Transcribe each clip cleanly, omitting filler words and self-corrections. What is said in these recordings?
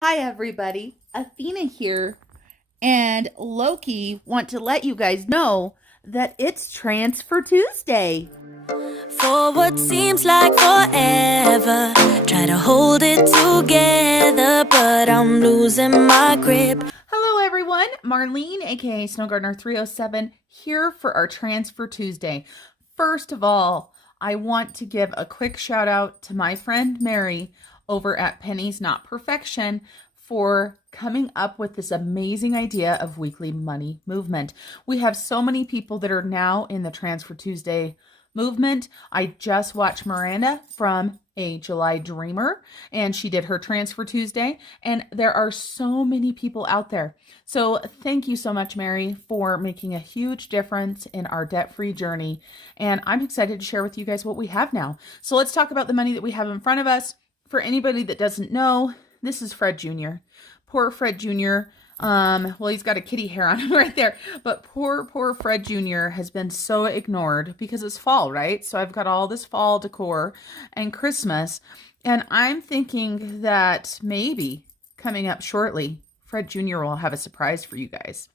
Hi everybody, Athena here, and Loki want to let you guys know that it's Transfer Tuesday. For what seems like forever, try to hold it together, but I'm losing my grip. Hello everyone, Marlene aka Snow Gardener 307 here for our Transfer Tuesday. First of all, I want to give a quick shout out to my friend Mary over at Pennies Not Perfection for coming up with this amazing idea of weekly money movement. We have so many people that are now in the Transfer Tuesday movement. I just watched Miranda from A July Dreamer, and she did her Transfer Tuesday, and there are so many people out there. So thank you so much, Mary, for making a huge difference in our debt-free journey, and I'm excited to share with you guys what we have now. So let's talk about the money that we have in front of us. For anybody that doesn't know, this is Fred Jr. Poor Fred Jr. Well, he's got a kitty hair on him right there, but poor Fred Jr. has been so ignored because it's fall, right? So I've got all this fall decor and Christmas, and I'm thinking that maybe coming up shortly, Fred Jr. will have a surprise for you guys.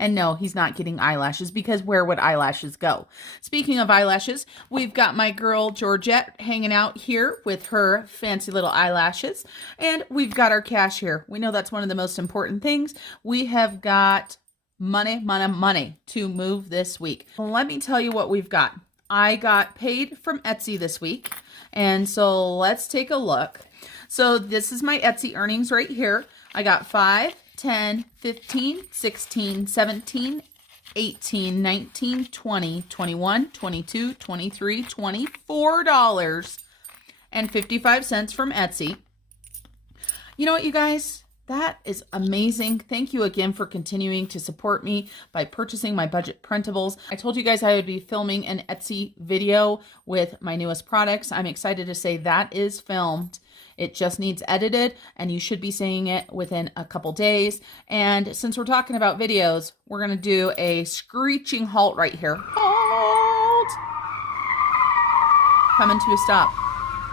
And no, he's not getting eyelashes because where would eyelashes go? Speaking of eyelashes, we've got my girl Georgette hanging out here with her fancy little eyelashes. And we've got our cash here. We know that's one of the most important things. We have got money to move this week. Let me tell you what we've got. I got paid from Etsy this week. And so let's take a look. So this is my Etsy earnings right here. I got 5, 10, 15, 16, 17, 18, 19, 20, 21, 22, 23, $24 and 55 cents from Etsy. You know what, you guys? That is amazing. Thank you again for continuing to support me by purchasing my budget printables. I told you guys I would be filming an Etsy video with my newest products. I'm excited to say that is filmed. It just needs edited, and you should be seeing it within a couple days. And since we're talking about videos, we're going to do a screeching halt right here. Halt! Coming to a stop.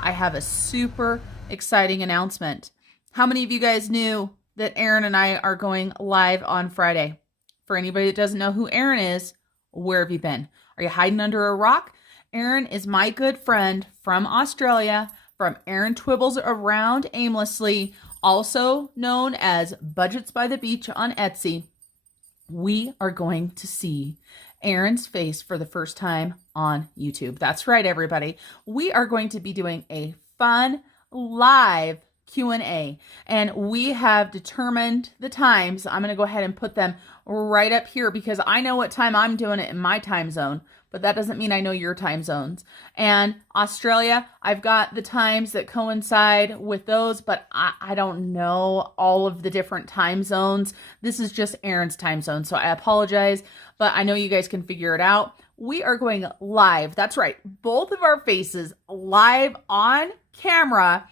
I have a super exciting announcement. How many of you guys knew that Erin and I are going live on Friday? For anybody that doesn't know who Erin is, where have you been? Are you hiding under a rock? Erin is my good friend from Australia, from Erin Twibbles Around Aimlessly, also known as Budgets by the Beach on Etsy. We are going to see Erin's face for the first time on YouTube. That's right, everybody. We are going to be doing a fun live Q&A, and we have determined the times. I'm going to go ahead and put them right up here because I know what time I'm doing it in my time zone, but that doesn't mean I know your time zones. And Australia, I've got the times that coincide with those, but I don't know all of the different time zones. This is just Erin's time zone, so I apologize, but I know you guys can figure it out. We are going live. That's right. Both of our faces live on camera.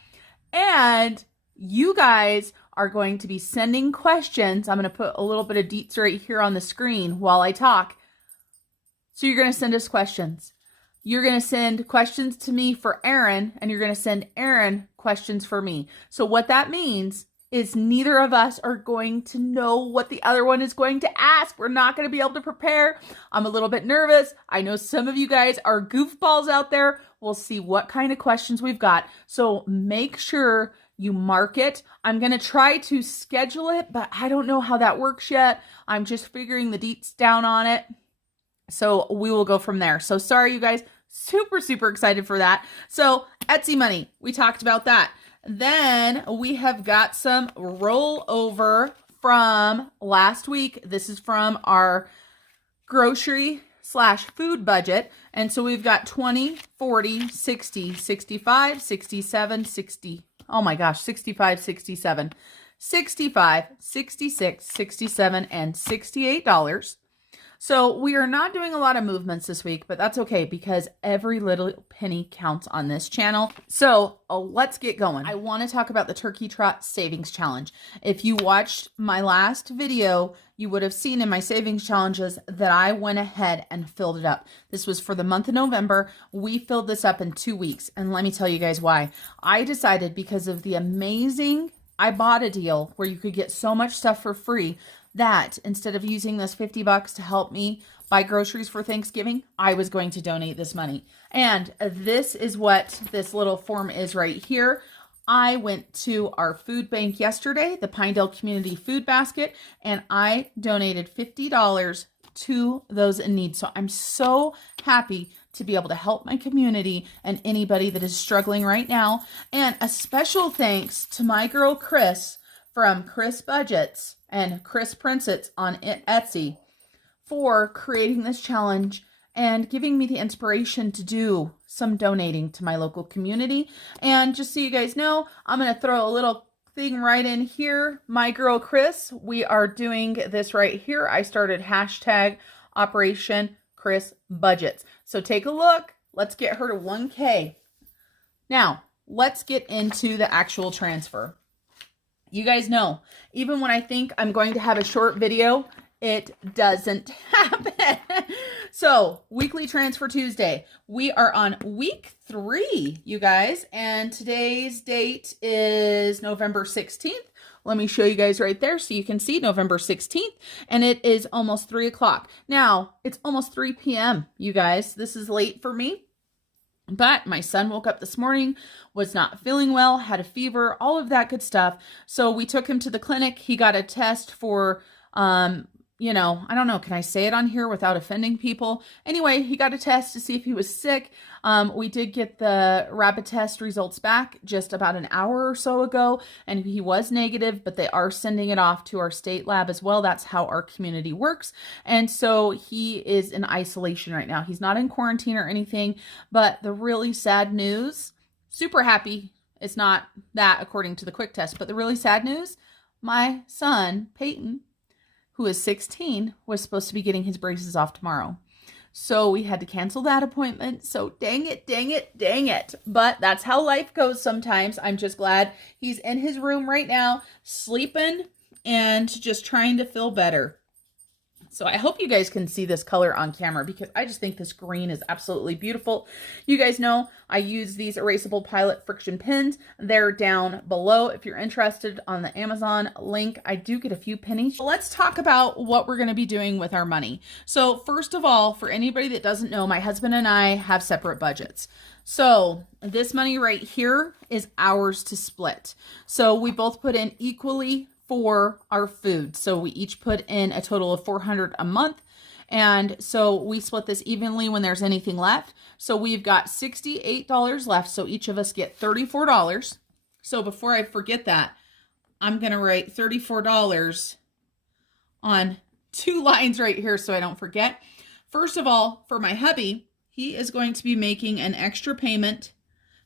And you guys are going to be sending questions. I'm going to put a little bit of deets right here on the screen while I talk. So you're going to send us questions. You're going to send questions to me for Erin, and you're going to send Erin questions for me. So what that means is neither of us are going to know what the other one is going to ask. We're not going to be able to prepare. I'm a little bit nervous. I know some of you guys are goofballs out there. We'll see what kind of questions we've got. So make sure you mark it. I'm going to try to schedule it, but I don't know how that works yet. I'm just figuring the deets down on it. So we will go from there. So sorry, you guys. Super excited for that. So Etsy money, we talked about that. Then we have got some rollover from last week. This is from our grocery/food budget. And so we've got 20, 40, 60, 65, 67, 60. Oh my gosh, 65, 67, 65, 66, 67, and $68. So we are not doing a lot of movements this week, but that's okay because every little penny counts on this channel. So let's get going. I want to talk about the Turkey Trot Savings Challenge. If you watched my last video, you would have seen in my savings challenges that I went ahead and filled it up. This was for the month of November. We filled this up in 2 weeks. And let me tell you guys why. I decided because of the amazing I bought a deal where you could get so much stuff for free that instead of using this $50 to help me buy groceries for Thanksgiving, I was going to donate this money. And this is what this little form is right here. I went to our food bank yesterday, the Pinedale Community Food Basket, and I donated $50 to those in need. So I'm so happy to be able to help my community and anybody that is struggling right now. And a special thanks to my girl Chris from Chris Budgets and Chris Princets on Etsy for creating this challenge and giving me the inspiration to do some donating to my local community. And just so you guys know, I'm going to throw a little thing right in here. My girl Chris, we are doing this right here. I started hashtag Operation Chris Budgets. So take a look. Let's get her to 1K. Now, let's get into the actual transfer. You guys know, even when I think I'm going to have a short video, it doesn't happen. So, weekly transfer Tuesday. We are on week 3, you guys, and today's date is November 16th. Let me show you guys right there so you can see November 16th, and it is almost 3 o'clock. Now, it's almost 3 p.m., you guys. This is late for me. But my son woke up this morning, was not feeling well, had a fever, all of that good stuff. So we took him to the clinic. He got a test for, I don't know, can I say it on here without offending people? Anyway, he got a test to see if he was sick. We did get the rapid test results back just about an hour or so ago, and he was negative, but they are sending it off to our state lab as well. That's how our community works. And so he is in isolation right now. He's not in quarantine or anything, but the really sad news, super happy it's not that according to the quick test, but the really sad news, my son, Peyton, who is 16, was supposed to be getting his braces off tomorrow. So we had to cancel that appointment. So dang it, dang it, dang it. But that's how life goes sometimes. I'm just glad he's in his room right now, sleeping and just trying to feel better. So I hope you guys can see this color on camera because I just think this green is absolutely beautiful. You guys know I use these erasable Pilot friction pins. They're down below if you're interested on the Amazon link. I do get a few pennies. Let's talk about what we're going to be doing with our money. So first of all, for anybody that doesn't know, my husband and I have separate budgets. So this money right here is ours to split. So we both put in equally for our food. So we each put in a total of $400 a month. And so we split this evenly when there's anything left. So we've got $68 left. So each of us get $34. So before I forget that, I'm going to write $34 on 2 lines right here so I don't forget. First of all, for my hubby, he is going to be making an extra payment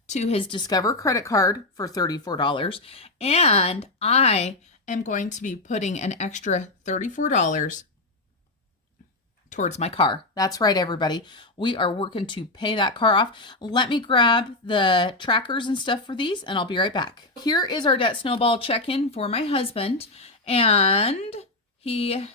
to his Discover credit card for $34. And I am going to be putting an extra $34 towards my car. That's right, everybody. We are working to pay that car off. Let me grab the trackers and stuff for these, and I'll be right back. Here is our debt snowball check-in for my husband. And he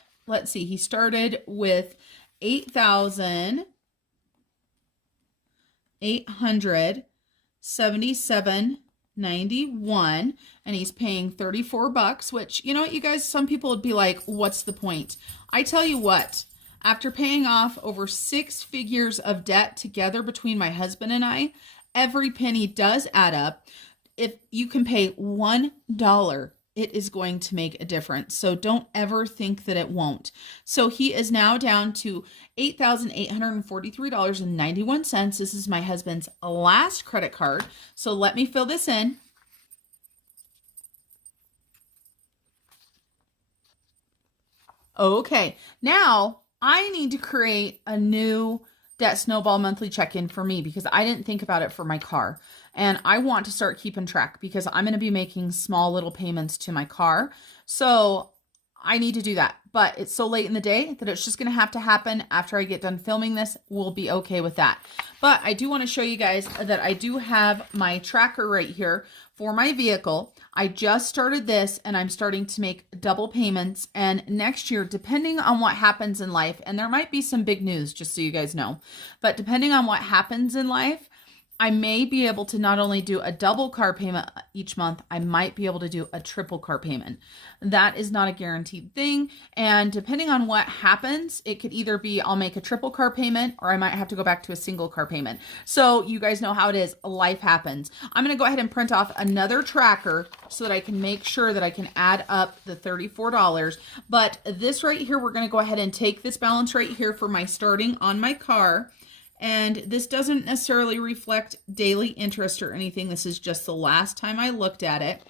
started with $8,877.91, and he's paying $34, which, you know what, you guys, some people would be like, what's the point? I tell you what, after paying off over 6 figures of debt together between my husband and I, every penny does add up. If you can pay $1, it is going to make a difference. So don't ever think that it won't. So he is now down to $8,843.91. This is my husband's last credit card. So let me fill this in. Okay, now I need to create a new debt snowball monthly check-in for me because I didn't think about it for my car. And I want to start keeping track because I'm going to be making small little payments to my car. So I need to do that. But it's so late in the day that it's just going to have to happen after I get done filming this. We'll be okay with that. But I do want to show you guys that I do have my tracker right here for my vehicle. I just started this and I'm starting to make double payments. And next year, depending on what happens in life, and there might be some big news just so you guys know, but depending on what happens in life, I may be able to not only do a double car payment each month, I might be able to do a triple car payment. That is not a guaranteed thing. And depending on what happens, it could either be I'll make a triple car payment or I might have to go back to a single car payment. So you guys know how it is. Life happens. I'm going to go ahead and print off another tracker so that I can make sure that I can add up the $34. But this right here, we're going to go ahead and take this balance right here for my starting on my car. And this doesn't necessarily reflect daily interest or anything. This is just the last time I looked at it.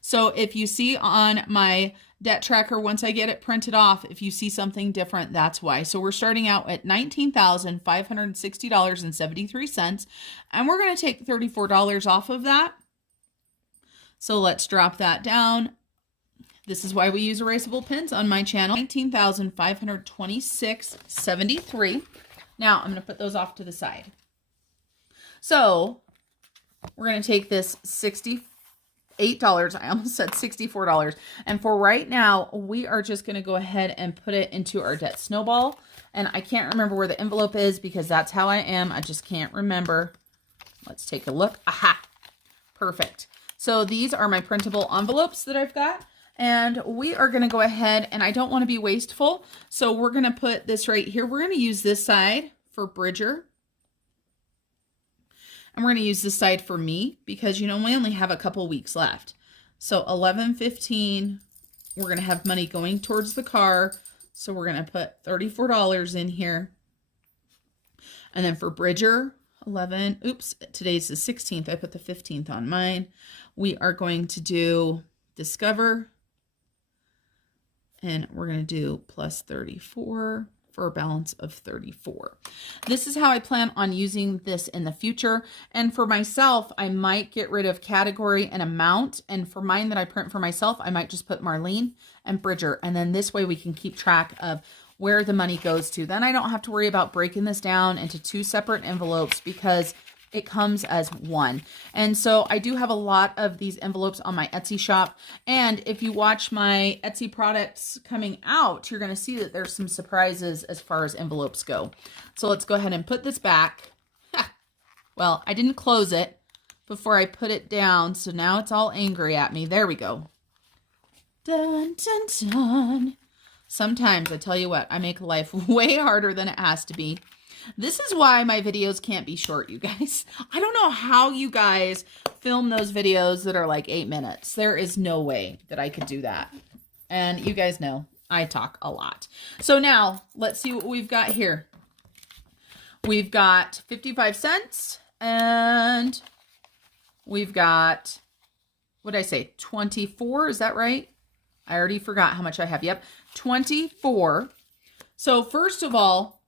So if you see on my debt tracker, once I get it printed off, if you see something different, that's why. So we're starting out at $19,560.73. And we're going to take $34 off of that. So let's drop that down. This is why we use erasable pins on my channel. $19,526.73. Now, I'm going to put those off to the side. So, we're going to take this $68. I almost said $64. And for right now, we are just going to go ahead and put it into our debt snowball. And I can't remember where the envelope is because that's how I am. I just can't remember. Let's take a look. Aha! Perfect. So, these are my printable envelopes that I've got. And we are going to go ahead, and I don't want to be wasteful, so we're going to put this right here. We're going to use this side for Bridger. And we're going to use this side for me because, you know, we only have a couple weeks left. So 11/15, we're going to have money going towards the car. So we're going to put $34 in here. And then for Bridger, today's the 16th. I put the 15th on mine. We are going to do Discover. And we're going to do plus 34 for a balance of 34. This is how I plan on using this in the future. And for myself, I might get rid of category and amount. And for mine that I print for myself, I might just put Marlene and Bridger. And then this way we can keep track of where the money goes to. Then I don't have to worry about breaking this down into two separate envelopes because it comes as one. And so I do have a lot of these envelopes on my Etsy shop. And if you watch my Etsy products coming out, you're going to see that there's some surprises as far as envelopes go. So let's go ahead and put this back. Well, I didn't close it before I put it down. So now it's all angry at me. There we go. Dun, dun, dun. Sometimes, I tell you what, I make life way harder than it has to be. This is why my videos can't be short, you guys. I don't know how you guys film those videos that are like 8 minutes. There is no way that I could do that. And you guys know I talk a lot. So now let's see what we've got here. We've got 55 cents and we've got, what did I say? 24, is that right? I already forgot how much I have. Yep, 24. So first of all,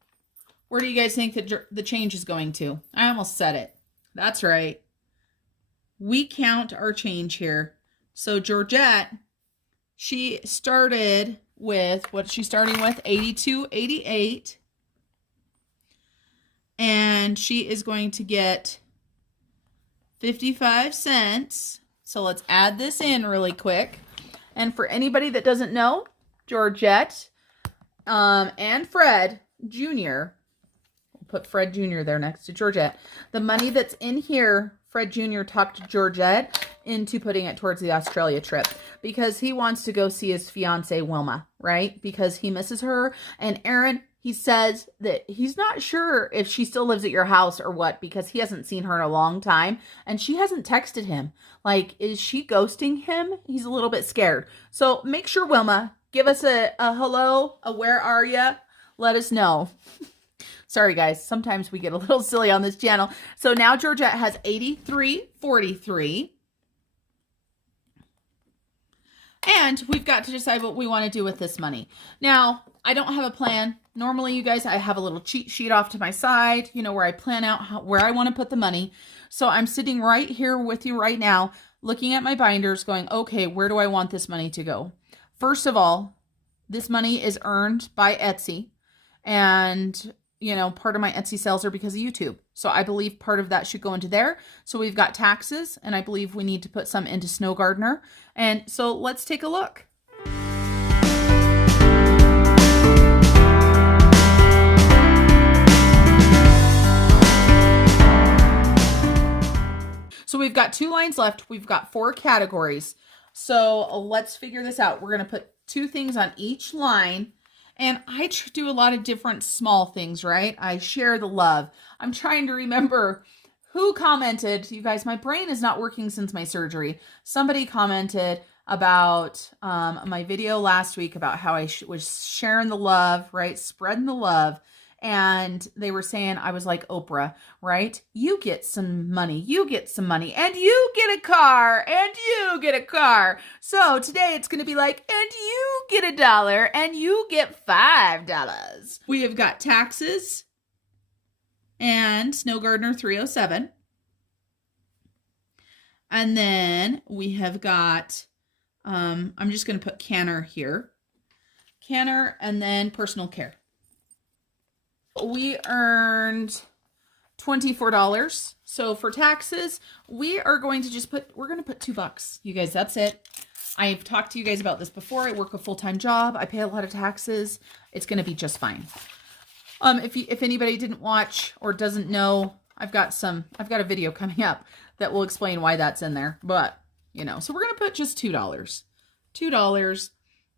where do you guys think that the change is going to? I almost said it. That's right. We count our change here. So Georgette, she started with, what's she starting with? 82.88. And she is going to get 55 cents. So let's add this in really quick. And for anybody that doesn't know, Georgette and Fred Jr., put Fred Jr. there next to Georgette. The money that's in here, Fred Jr. talked Georgette into putting it towards the Australia trip because he wants to go see his fiance Wilma, right? Because he misses her. And Erin, he says that he's not sure if she still lives at your house or what because he hasn't seen her in a long time and she hasn't texted him. Like, is she ghosting him? He's a little bit scared. So make sure, Wilma, give us a hello, a where are ya? Let us know. Sorry, guys. Sometimes we get a little silly on this channel. So now Georgette has 83.43. And we've got to decide what we want to do with this money. Now, I don't have a plan. Normally, you guys, I have a little cheat sheet off to my side, you know, where I plan out where I want to put the money. So I'm sitting right here with you right now, looking at my binders going, okay, where do I want this money to go? First of all, this money is earned by Etsy. And you know, part of my Etsy sales are because of YouTube. So I believe part of that should go into there. So we've got taxes, and I believe we need to put some into Snow Gardener. And so let's take a look. So we've got 2 lines left. We've got 4 categories. So let's figure this out. We're going to put 2 things on each line. And I do a lot of different small things, right? I share the love. I'm trying to remember who commented. You guys, my brain is not working since my surgery. Somebody commented about my video last week about how I was sharing the love, right? Spreading the love. And they were saying I was like Oprah, right? You get some money, you get some money, and you get a car, and you get a car. So today it's going to be like, and you get $1, and you get $5. We have got taxes and Snow Gardener 307. And then we have got, I'm just going to put Canner here. Canner and then personal care. We earned $24. So for taxes, we are going to just we're going to put $2. You guys, that's it. I've talked to you guys about this before. I work a full-time job. I pay a lot of taxes. It's going to be just fine. If anybody didn't watch or doesn't know, I've got a video coming up that will explain why that's in there. But, you know, so we're going to put just $2. $2.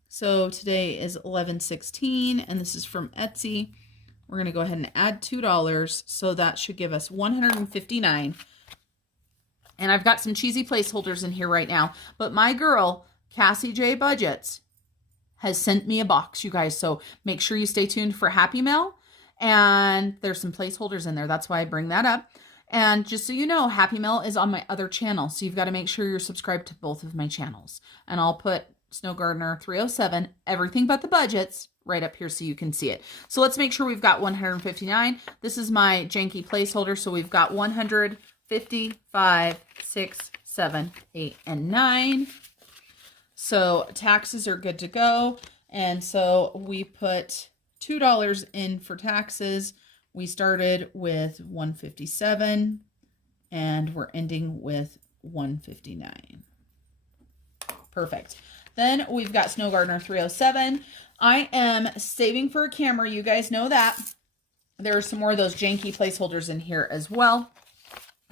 So today is 11/16, and this is from Etsy. We're going to go ahead and add $2. So that should give us $159. And I've got some cheesy placeholders in here right now. But my girl, Cassie J Budgets, has sent me a box, you guys. So make sure you stay tuned for Happy Mail. And there's some placeholders in there. That's why I bring that up. And just so you know, Happy Mail is on my other channel. So you've got to make sure you're subscribed to both of my channels. And I'll put Snow Gardener 307, everything but the budgets, right up here so you can see it. So let's make sure we've got 159. This is my janky placeholder. So we've got 155, 6, 7, 8, and 9. So taxes are good to go. And so we put $2 in for taxes. We started with 157 and we're ending with 159. Perfect. Then we've got Snow Gardener 307. I am saving for a camera. You guys know that. There are some more of those janky placeholders in here as well.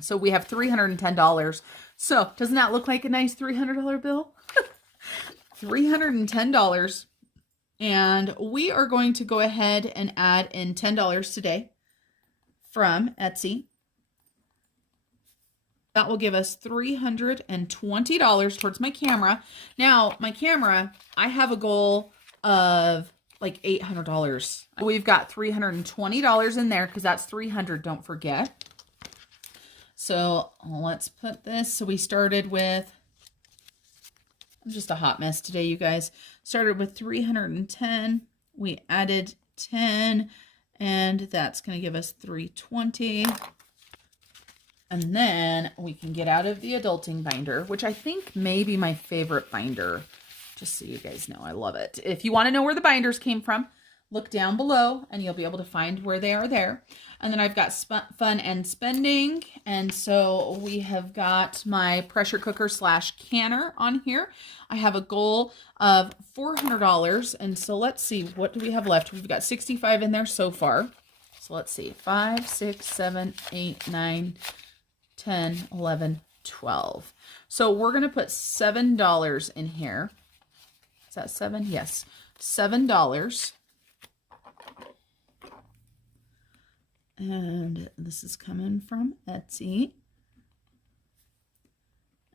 So we have $310. So doesn't that look like a nice $300 bill? $310. And we are going to go ahead and add in $10 today from Etsy. That will give us $320 towards my camera. Now, my camera, I have a goal of like $800. We've got $320 in there because that's $300, don't forget. So let's put this. So we started with, I'm just a hot mess today, you guys. Started with 310. We added 10, and that's going to give us 320. And then we can get out of the adulting binder, which I think may be my favorite binder. Just so you guys know, I love it. If you want to know where the binders came from, look down below and you'll be able to find where they are there. And then I've got fun and spending. And so we have got my pressure cooker / canner on here. I have a goal of $400. And so let's see, what do we have left? We've got 65 in there so far. So let's see, 5, 6, 7, 8, 9, 10, 11, 12. So we're going to put $7 in here. Is that 7? Yes. $7. And this is coming from Etsy.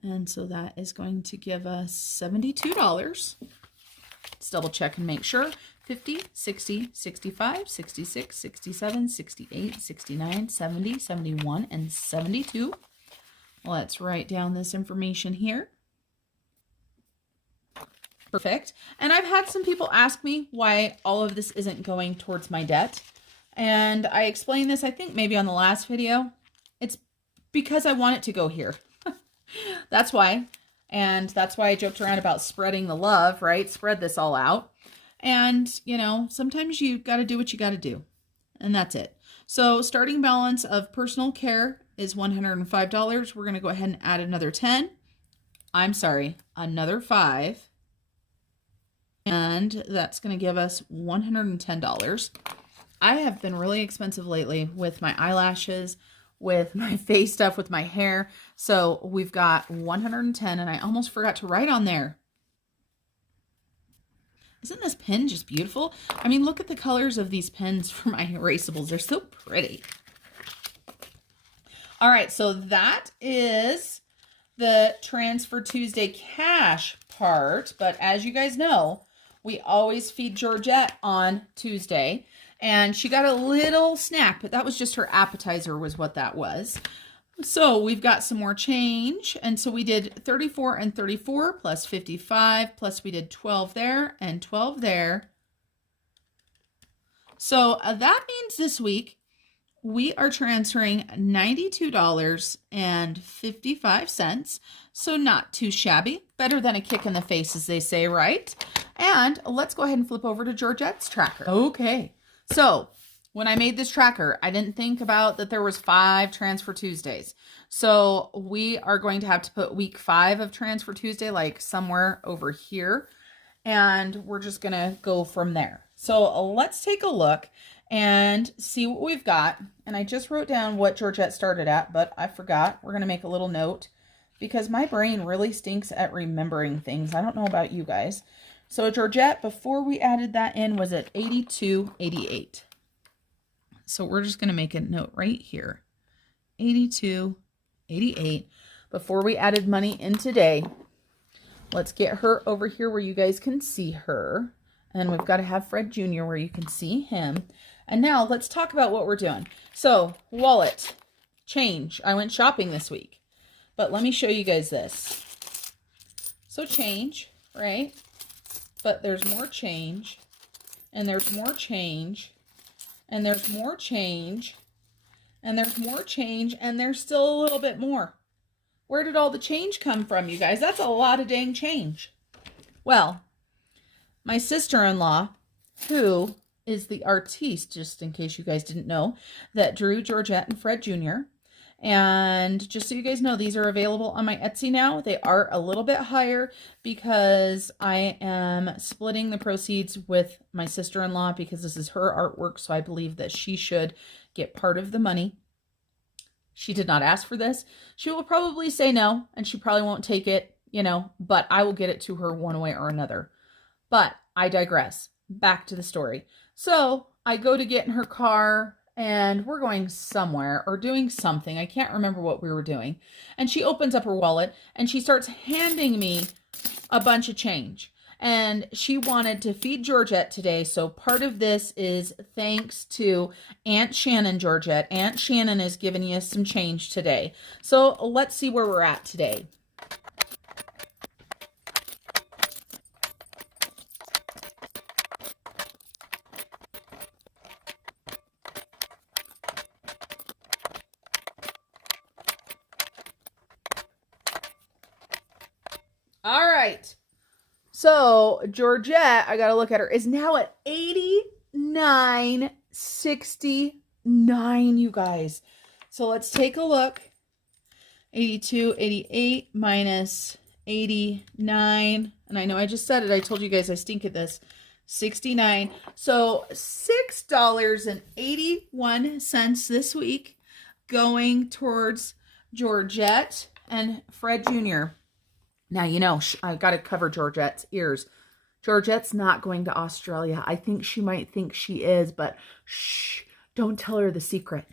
And so that is going to give us $72. Let's double check and make sure. 50, 60, 65, 66, 67, 68, 69, 70, 71, and 72. Let's write down this information here. Perfect. And I've had some people ask me why all of this isn't going towards my debt. And I explained this, I think maybe on the last video. It's because I want it to go here. That's why. And that's why I joked around about spreading the love, right? Spread this all out. And, you know, sometimes you got to do what you got to do. And that's it. So starting balance of personal care is $105. We're going to go ahead and add another 10. I'm sorry, another 5. And that's going to give us $110. I have been really expensive lately with my eyelashes, with my face stuff, with my hair. So we've got 110, and I almost forgot to write on there. Isn't this pen just beautiful? I mean, look at the colors of these pens for my erasables. They're so pretty. All right, so that is the Transfer Tuesday cash part. But as you guys know, we always feed Georgette on Tuesday. And she got a little snack, but that was just her appetizer was what that was. So we've got some more change. And so we did 34 and 34 plus 55, plus we did 12 there and 12 there. So that means this week we are transferring $92.55. So not too shabby. Better than a kick in the face, as they say, right? And let's go ahead and flip over to Georgette's tracker. Okay. So when I made this tracker, I didn't think about that there was 5 Transfer Tuesdays. So we are going to have to put week 5 of Transfer Tuesday like somewhere over here. And we're just going to go from there. So let's take a look and see what we've got. And I just wrote down what Georgette started at, but I forgot. We're going to make a little note because my brain really stinks at remembering things. I don't know about you guys. So Georgette, before we added that in, was at 82.88. So we're just going to make a note right here. 82.88. Before we added money in today, let's get her over here where you guys can see her. And we've got to have Fred Jr. where you can see him. And now let's talk about what we're doing. So wallet, change. I went shopping this week. But let me show you guys this. So change, right? But there's more change, and there's more change, and there's more change, and there's more change, and there's still a little bit more. Where did all the change come from, you guys? That's a lot of dang change. Well, my sister-in-law, who is the artiste, just in case you guys didn't know, that drew Georgette and Fred Jr., and just so you guys know, these are available on my Etsy now. They are a little bit higher because I am splitting the proceeds with my sister-in-law because this is her artwork. So I believe that she should get part of the money. She did not ask for this. She will probably say no, and she probably won't take it, you know, but I will get it to her one way or another. But I digress. Back to the story. So I go to get in her car, and we're going somewhere or doing something. I can't remember what we were doing. And she opens up her wallet and she starts handing me a bunch of change. And she wanted to feed Georgette today. So part of this is thanks to Aunt Shannon, Georgette. Aunt Shannon is giving you some change today. So let's see where we're at today. All right. So Georgette, I got to look at her, is now at 89.69, you guys. So let's take a look. 82.88 minus 89. And I know I just said it. I told you guys I stink at this. 69. So $6.81 this week going towards Georgette and Fred Jr. Now, you know, I got to cover Georgette's ears. Georgette's not going to Australia. I think she might think she is, but shh, don't tell her the secret.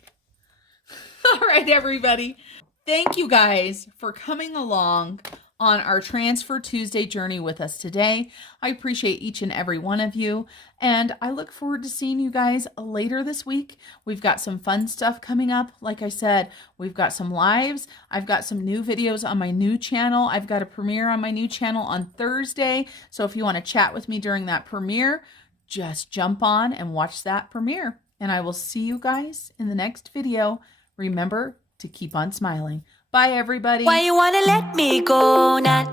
All right, everybody. Thank you guys for coming along on our Transfer Tuesday journey with us today. I appreciate each and every one of you, and I look forward to seeing you guys later this week. We've got some fun stuff coming up. Like I said, we've got some lives. I've got some new videos on my new channel. I've got a premiere on my new channel on Thursday, so if you want to chat with me during that premiere, just jump on and watch that premiere. And I will see you guys in the next video. Remember to keep on smiling. Bye, everybody. Why you wanna let me go now?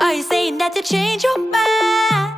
Are you saying that to change your mind?